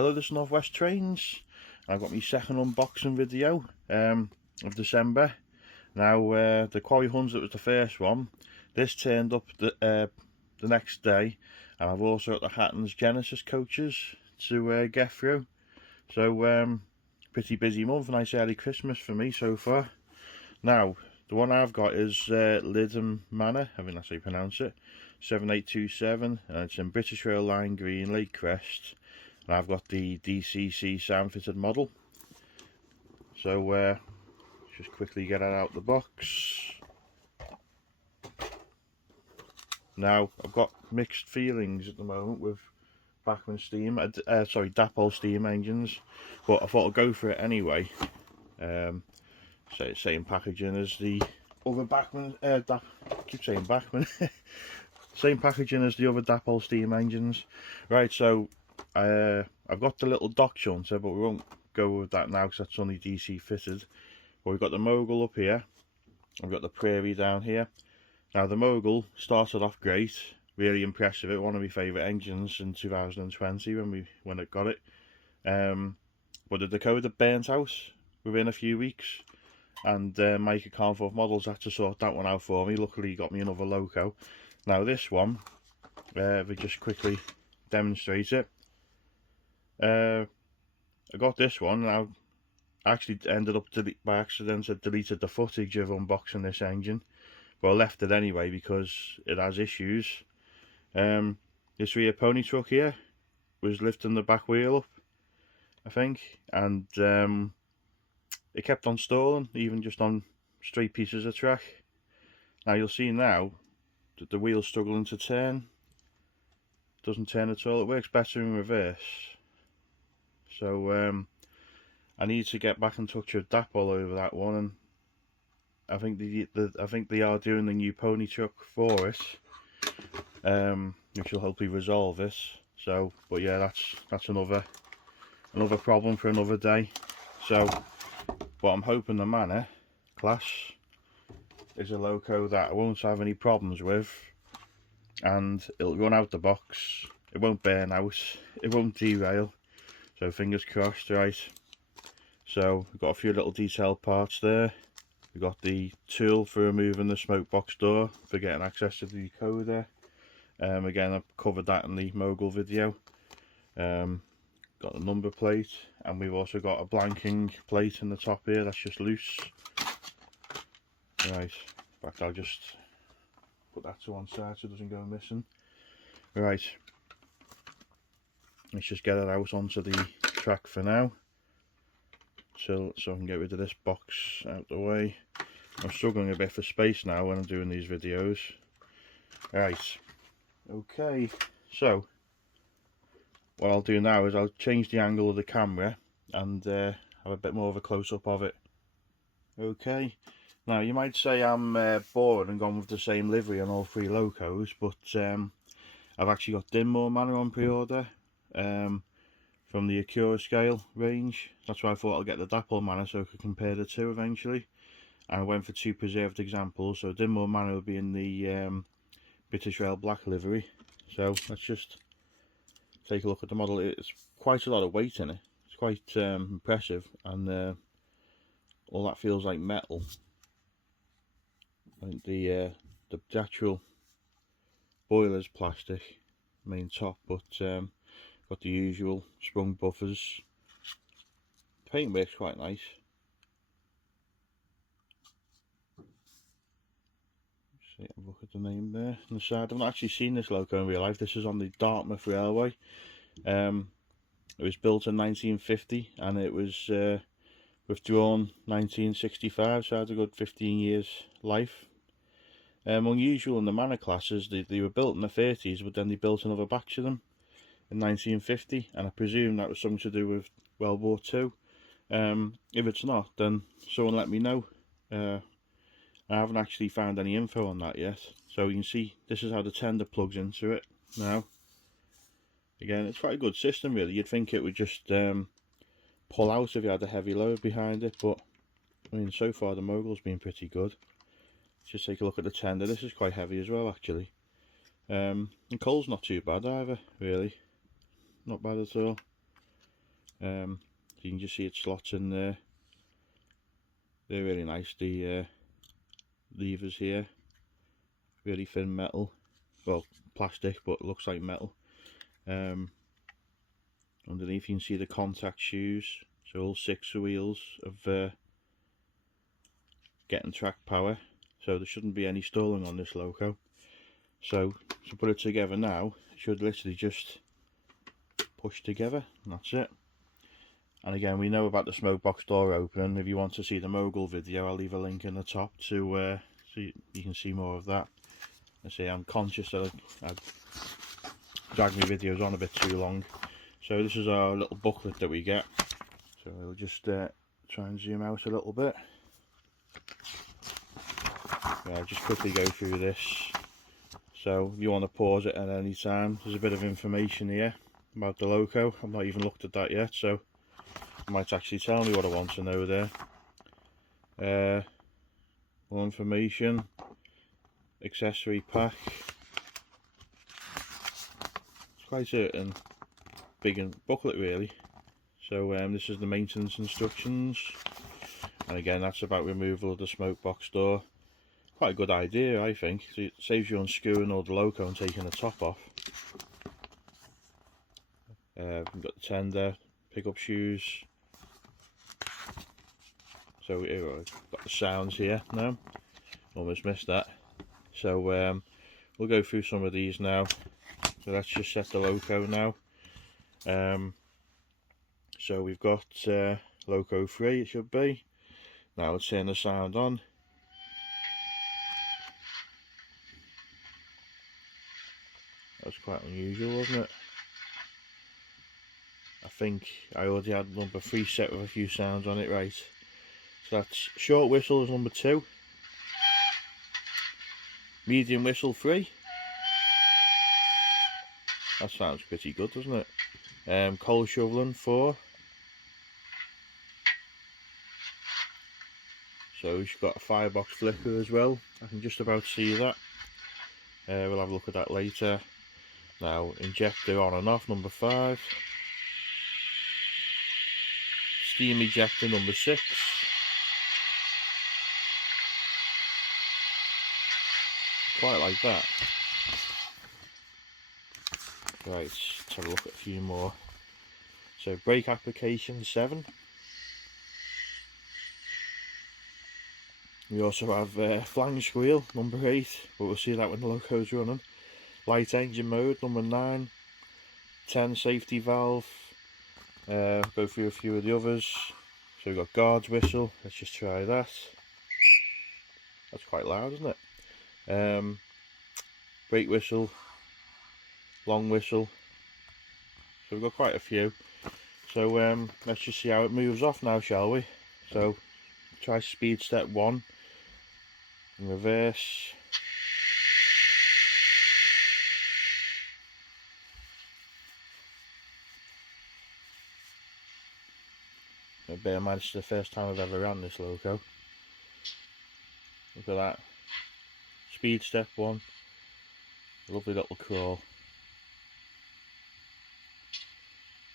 Hello, this is Northwest Trains. I've got my second unboxing video of December. Now the Quarry 100 was the first one. This turned up the next day, and I've also got the Hatton's Genesis coaches to get through. So pretty busy month, nice early Christmas for me so far. Now the one I've got is Lydham Manor, I think that's how you pronounce it, 7827, and it's in British Rail Line Green, Lake Crest. And I've got the DCC sound fitted model. So just quickly get it out the box. Now I've got mixed feelings at the moment with Bachmann steam, Dapol steam engines, but I thought I'd go for it anyway. So it's same packaging as the other Bachmann. Keep saying Bachmann. Same packaging as the other Dapol steam engines. Right, so I've got the little dock shunter, but we won't go with that now because that's only DC fitted. But we've got the Mogul up here. I've got the Prairie down here. Now the Mogul started off great, really impressive. It one of my favourite engines in 2020 when it got it. But the decoder burnt out within a few weeks, and Mike at Carnforth Models had to sort that one out for me. Luckily he got me another loco. Now this one, we just quickly demonstrate it. I got this one, and I actually ended up by accident I deleted the footage of unboxing this engine, but I left it anyway because it has issues. This rear pony truck here was lifting the back wheel up, I think, and it kept on stalling, even just on straight pieces of track. Now you'll see now that the wheel's struggling to turn. Doesn't turn at all. It works better in reverse. So I need to get back in touch with Dapol over that one, and I think they are doing the new pony truck for it, which will hopefully resolve this. So, but yeah, that's another problem for another day. So, but I'm hoping the Manor class is a loco that I won't have any problems with, and it'll run out the box. It won't burn out. It won't derail. So fingers crossed, right? So we've got a few little detailed parts there. We've got the tool for removing the smoke box door for getting access to the decoder. Again, I've covered that in the Mogul video. Got the number plate, and we've also got a blanking plate in the top here that's just loose. Right, in fact I'll just put that to one side so it doesn't go missing. Right, let's just get it out onto the track for now, so I can get rid of this box out the way. I'm struggling a bit for space now when I'm doing these videos. Right, okay, so what I'll do now is I'll change the angle of the camera and have a bit more of a close-up of it. Okay, now you might say I'm bored and gone with the same livery on all three locos, but I've actually got Dinmore Manor on pre-order from the Acura scale range. That's why I thought I'll get the Dapol Manor so I could compare the two eventually. And I went for two preserved examples, so Dinmore Manor will be in the British Rail black livery. So let's just take a look at the model. It's quite a lot of weight in it. It's quite impressive, and all that feels like metal. I think the actual boiler's plastic, main top, but got the usual sprung buffers. The paintwork's quite nice. See, look at the name there on the side. I've not actually seen this loco in real life. This is on the Dartmouth Railway. It was built in 1950 and it was withdrawn 1965, so it had a good 15 years life. Unusual in the Manor classes, they were built in the 30s, but then they built another batch of them in 1950, and I presume that was something to do with World War II. If it's not, then someone let me know. I haven't actually found any info on that yet. So you can see this is how the tender plugs into it now. Again, it's quite a good system really. You'd think it would just pull out if you had a heavy load behind it, but I mean, so far the Mogul's been pretty good. Let's just take a look at the tender. This is quite heavy as well actually. And coal's not too bad either, really. Not bad at all. You can just see it slots in there. They're really nice, the levers here. Really thin metal, well, plastic, but looks like metal. Underneath you can see the contact shoes, so all 6 wheels of getting track power, so there shouldn't be any stalling on this loco. So to put it together now, it should literally just push together, and that's it. And again, we know about the smoke box door opening. If you want to see the mogul video, I'll leave a link in the top to so you can see more of that. I say I'm conscious that I've dragged my videos on a bit too long. So this is our little booklet that we get. So we'll just try and zoom out a little bit. I'll just quickly go through this. So if you want to pause it at any time, there's a bit of information here about the loco. I've not even looked at that yet, so it might actually tell me what I want to know there. More information, accessory pack. It's quite a big booklet really. So this is the maintenance instructions, and again that's about removal of the smoke box door. Quite a good idea, I think. So it saves you unscrewing all the loco and taking the top off. We've got the tender, pick-up shoes. So here we've got the sounds here now. Almost missed that. So we'll go through some of these now. So let's just set the loco now. So we've got loco 3, it should be. Now let's turn the sound on. That's quite unusual, wasn't it? I think I already had number 3 set with a few sounds on it, right? So that's short whistle is number 2. Medium whistle 3. That sounds pretty good, doesn't it? Coal shoveling 4. So we've got a firebox flicker as well. I can just about see that. We'll have a look at that later. Now, injector on and off, number 5. Steam ejector, number 6. Quite like that. Right, let's have a look at a few more. So, brake application 7. We also have flange squeal, number 8, but we'll see that when the loco's running. Light engine mode, number 9. 10 safety valve. Go through a few of the others. So we've got guard's whistle, let's just try that. That's quite loud, isn't it? Brake whistle, long whistle. So we've got quite a few. So let's just see how it moves off now, shall we? So try speed step 1 in reverse. Bear in mind, it's the first time I've ever ran this loco. Look at that. Speed step 1. Lovely little crawl.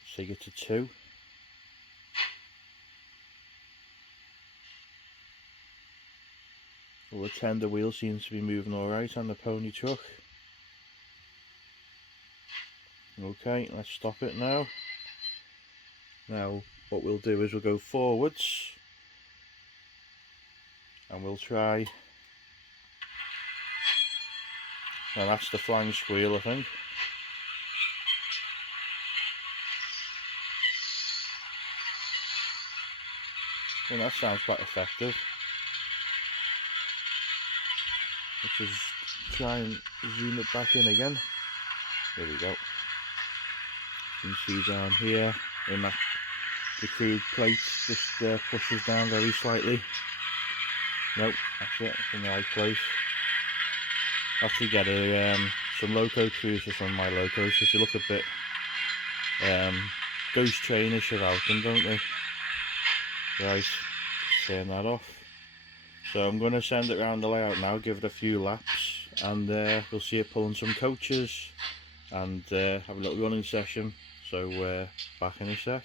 Let's take it to 2. Well, the tender wheel seems to be moving alright on the pony truck. Okay, let's stop it now. Now what we'll do is we'll go forwards and we'll try, now that's the flange squeal, I think. And that sounds quite effective. Let's just try and zoom it back in again. There we go. You can see down here in that the crude plate just pushes down very slightly. Nope, that's it, it's in the right place. I have to get some loco cruiser from my locos, because they look a bit ghost trainish without them, don't they? Right, turn that off. So I'm going to send it around the layout now, give it a few laps, and we'll see it pulling some coaches and have a little running session. So back in a sec.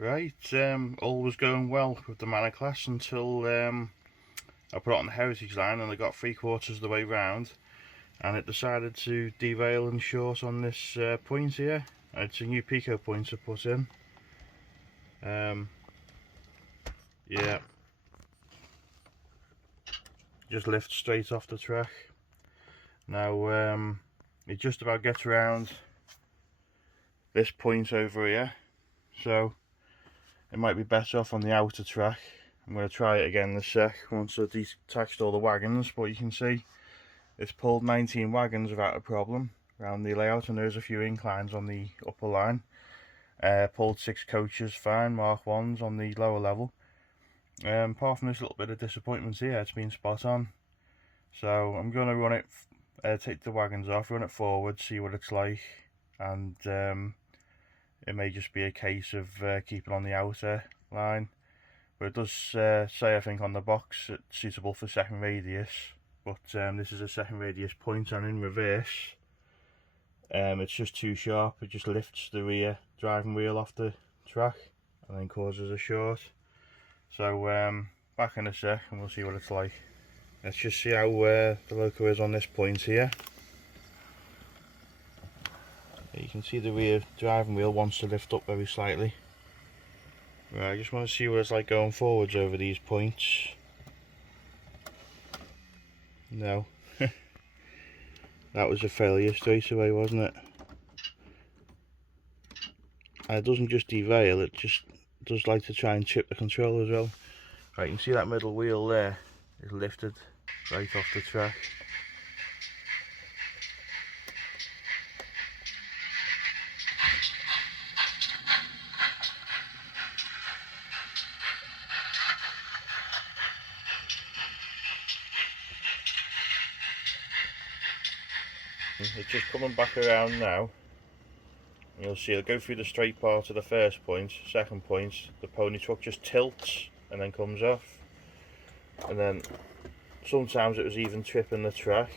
Right, all was going well with the Manor class until I put it on the heritage line and I got 3/4 of the way round and it decided to derail and short on this point here. It's a new pico point to put in. Yeah, just lifts straight off the track. Now it just about gets around this point over here, so it might be better off on the outer track. I'm going to try it again in a sec once I've detached all the wagons, but you can see it's pulled 19 wagons without a problem around the layout, and there's a few inclines on the upper line. Pulled 6 coaches fine, Mark 1s on the lower level. Apart from this little bit of disappointment here, it's been spot on. So I'm going to run it, take the wagons off, run it forward, see what it's like, and it may just be a case of keeping on the outer line. But it does say, I think, on the box it's suitable for second radius, but this is a second radius point, and in reverse it's just too sharp. It just lifts the rear driving wheel off the track and then causes a short. So back in a sec and we'll see what it's like. Let's just see how the loco is on this point here. You can see the rear driving wheel wants to lift up very slightly. Right, I just want to see what it's like going forwards over these points. No. That was a failure straight away, wasn't it? And it doesn't just derail, it just does like to try and chip the control as well. Right, you can see that middle wheel there is lifted right off the track. It's just coming back around now. You'll see it'll go through the straight part of the first point, second point, the pony truck just tilts and then comes off. And then sometimes it was even tripping the track.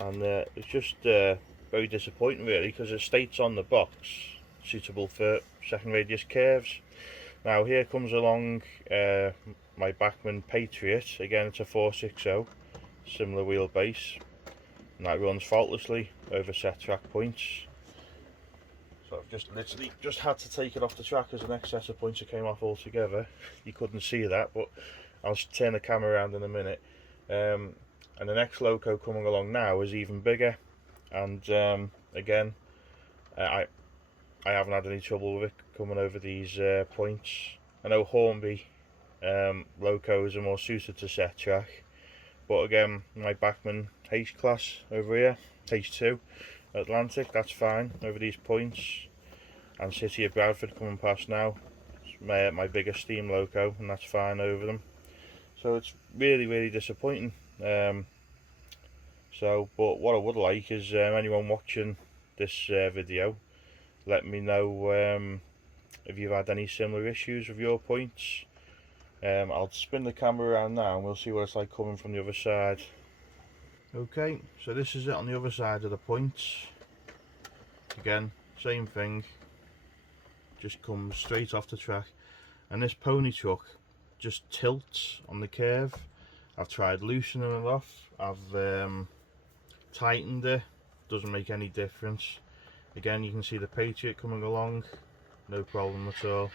And it's just very disappointing really, because it states on the box suitable for second radius curves. Now here comes along my Bachmann Patriot. Again, it's a 460, similar wheelbase, and that runs faultlessly over set track points. So I've just literally just had to take it off the track as the next set of points came off altogether. You couldn't see that, but I'll turn the camera around in a minute. And the next loco coming along now is even bigger, and again I haven't had any trouble with it coming over these points. I know Hornby locos are more suited to set track, but again my Bachmann H class over here, H2 Atlantic, that's fine over these points. And City of Bradford coming past now, it's my biggest steam loco, and that's fine over them. So it's really disappointing. But what I would like is anyone watching this video, let me know if you've had any similar issues with your points. I'll spin the camera around now and we'll see what it's like coming from the other side. Okay, so this is it on the other side of the points. Again, same thing, just comes straight off the track, and this pony truck just tilts on the curve. I've tried loosening it off, I've tightened it, doesn't make any difference. Again, you can see the Patriot coming along, no problem at all.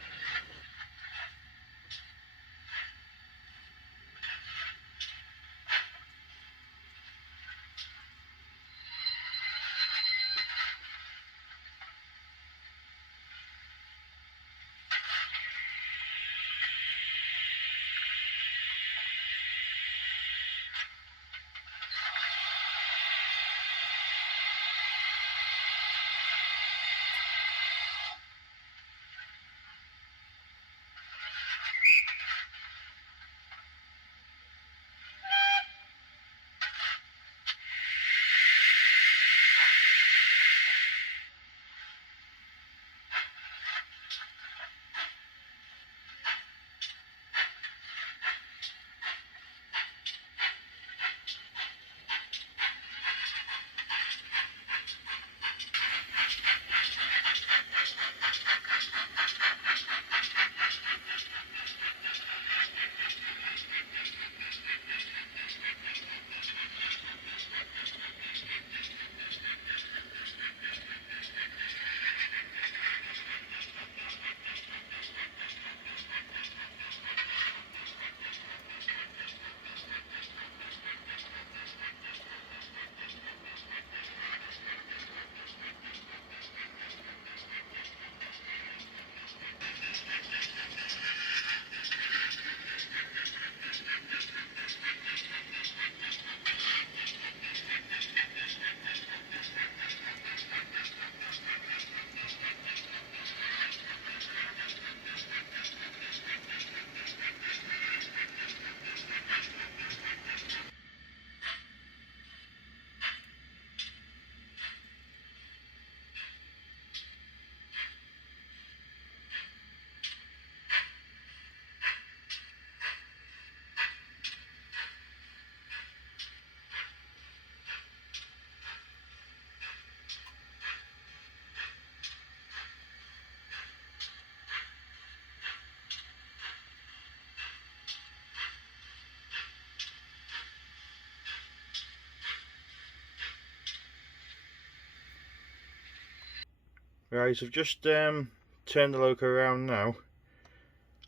Right, I've just turned the loco around now.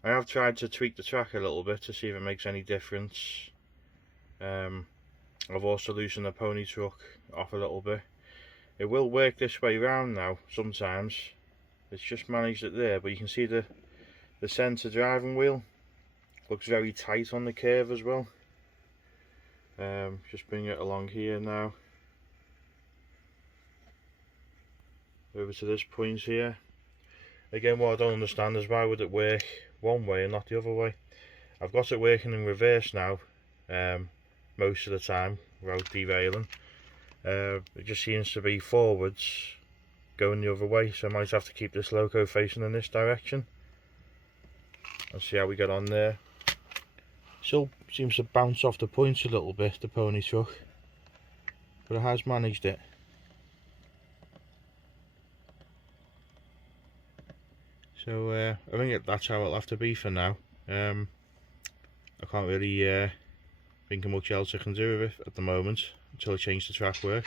I have tried to tweak the track a little bit to see if it makes any difference. I've also loosened the pony truck off a little bit. It will work this way round now sometimes. It's just managed it there, but you can see the centre driving wheel looks very tight on the curve as well. Just bring it along here now, over to this point here. Again, what I don't understand is why would it work one way and not the other way. I've got it working in reverse now most of the time without derailing. It just seems to be forwards going the other way, so I might have to keep this loco facing in this direction. Let's see how we get on there. Still seems to bounce off the points a little bit, the pony truck, but it has managed it. So I think that's how it'll have to be for now. I can't really think of much else I can do with it at the moment until I change the track work.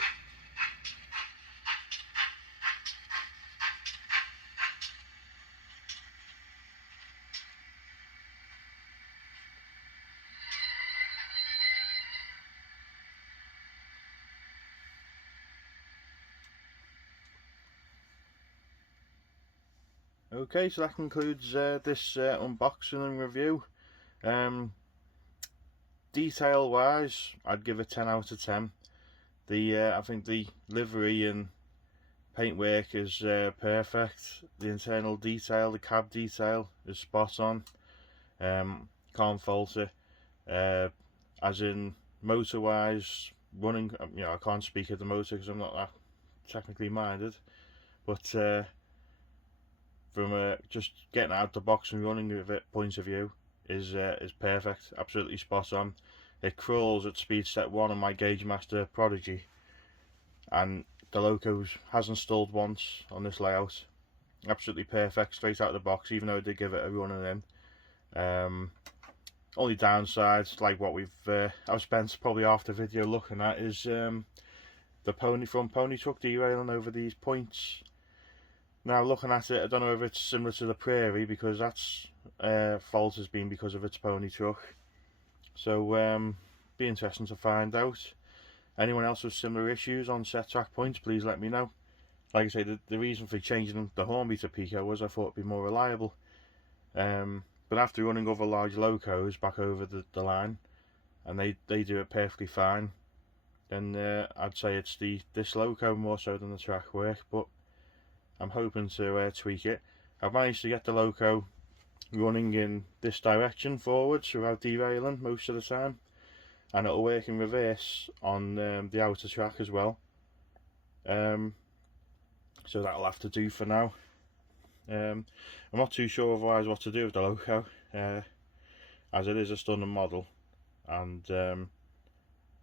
Okay, so that concludes this unboxing and review. Detail wise, I'd give it 10 out of 10. I think the livery and paintwork is perfect. The internal detail, the cab detail is spot on. Can't fault it. As in motor wise, running, I can't speak of the motor because I'm not that technically minded, but from just getting out the box and running with it point of view is perfect, absolutely spot on. It crawls at speed step 1 on my Gauge Master Prodigy, and the loco hasn't stalled once on this layout. Absolutely perfect straight out of the box, even though I did give it a running in. Only downsides, like what I've spent probably half the video looking at, is the front pony truck derailing over these points. Now looking at it, I don't know if it's similar to the Prairie, because that's fault has been because of its pony truck. So be interesting to find out. Anyone else with similar issues on set track points, please let me know. Like I say, the reason for changing the Hornby to Pico was I thought it'd be more reliable. But after running other large locos back over the line, and they do it perfectly fine, then I'd say it's this loco more so than the track work. But I'm hoping to tweak it. I've managed to get the loco running in this direction forwards without derailing most of the time, and it'll work in reverse on the outer track as well. So that'll have to do for now. I'm not too sure otherwise what to do with the loco, as it is a stunning model, and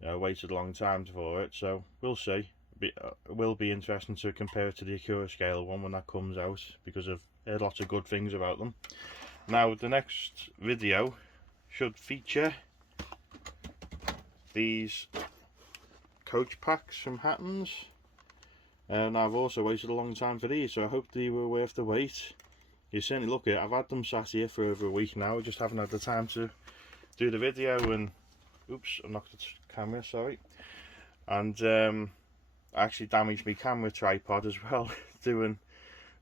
I waited a long time for it, so we'll see. It will be interesting to compare it to the Acura scale one when that comes out, because I've heard lots of good things about them. Now the next video should feature these coach packs from Hattons, and I've also waited a long time for these, so I hope they were worth the wait. You certainly look at it. I've had them sat here for over a week now. I just haven't had the time to do the video, and oops, I knocked the camera, sorry. And I actually damaged my camera tripod as well doing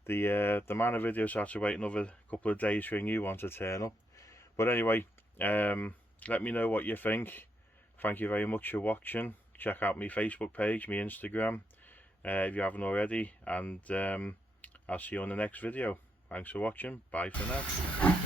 the Manor video, so I had to wait another couple of days for a new one to turn up. But anyway, let me know what you think. Thank you very much for watching. Check out my Facebook page, my Instagram, if you haven't already, and I'll see you on the next video. Thanks for watching. Bye for now.